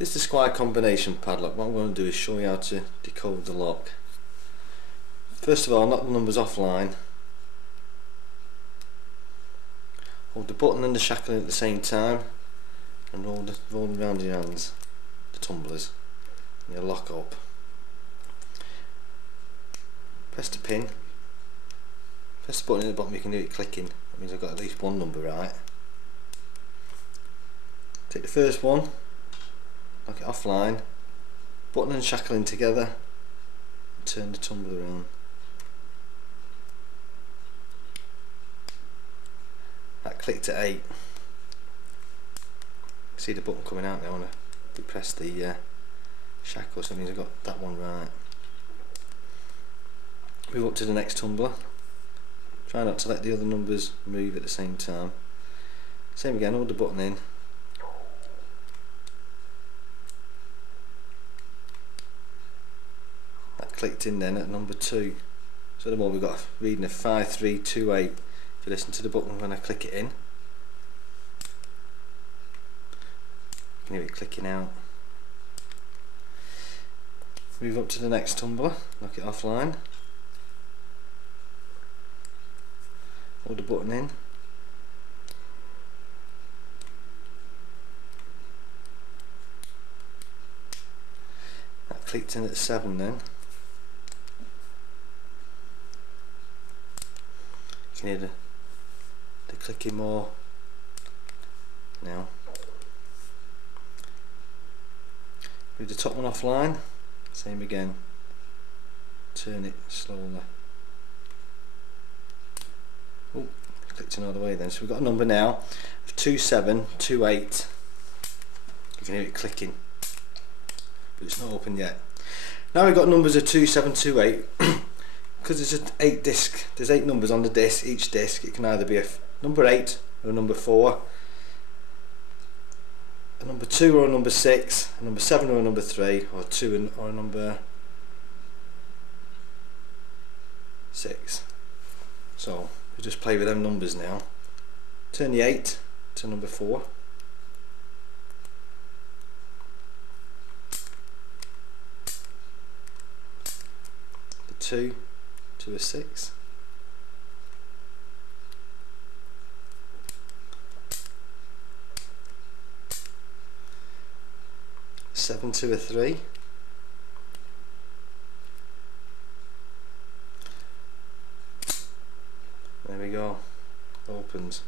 This is the Squire combination padlock. What I'm going to do is show you how to decode the lock. First of all, knock the numbers offline. Hold the button and the shackle at the same time and roll them around your hands, the tumblers, and you'll lock up. Press the pin, press the button in the bottom, you can do it clicking. That means I've got at least one number right. Take the first one, lock it offline, button and shackling together, and turn the tumbler around. That clicked at 8. See the button coming out now when I depress the shackle, so that means I've got that one right. Move up to the next tumbler. Try not to let the other numbers move at the same time. Same again, hold the button in. That clicked in then at number 2. So at the moment we've got a reading of 5328. If you listen to the button when I click it in, you can hear it clicking out. Move up to the next tumbler, knock it offline. Hold the button in. That clicked in at 7 then. You can hear the clicking more now. Move the top one offline, same again. Turn it slowly. Oh, clicked another way then. So we've got a number now of 2728. You can hear it clicking, but it's not open yet. Now we've got numbers of 2728. Because there's just 8 discs, there's 8 numbers on the disc. Each disc, it can either be a number 8 or a number 4, a number 2 or a number 6, a number 7 or a number 3, or 2 or a number 6. So we just play with them numbers now. Turn the 8 to number 4. The 2 to a 6. 7 to a 3. There we go. Opens.